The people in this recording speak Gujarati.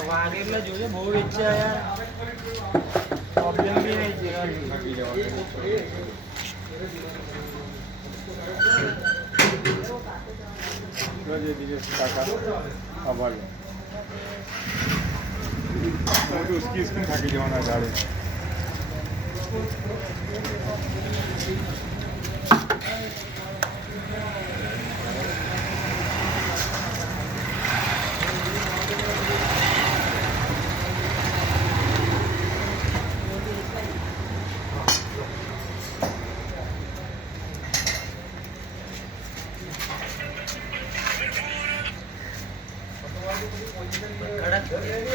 વાગે એટલે જોજો બહુ ઈચ્છા યાર પ્રોબ્લેમ બી નહીં उसकी स्किन थाकी जवाना झाड़े કડક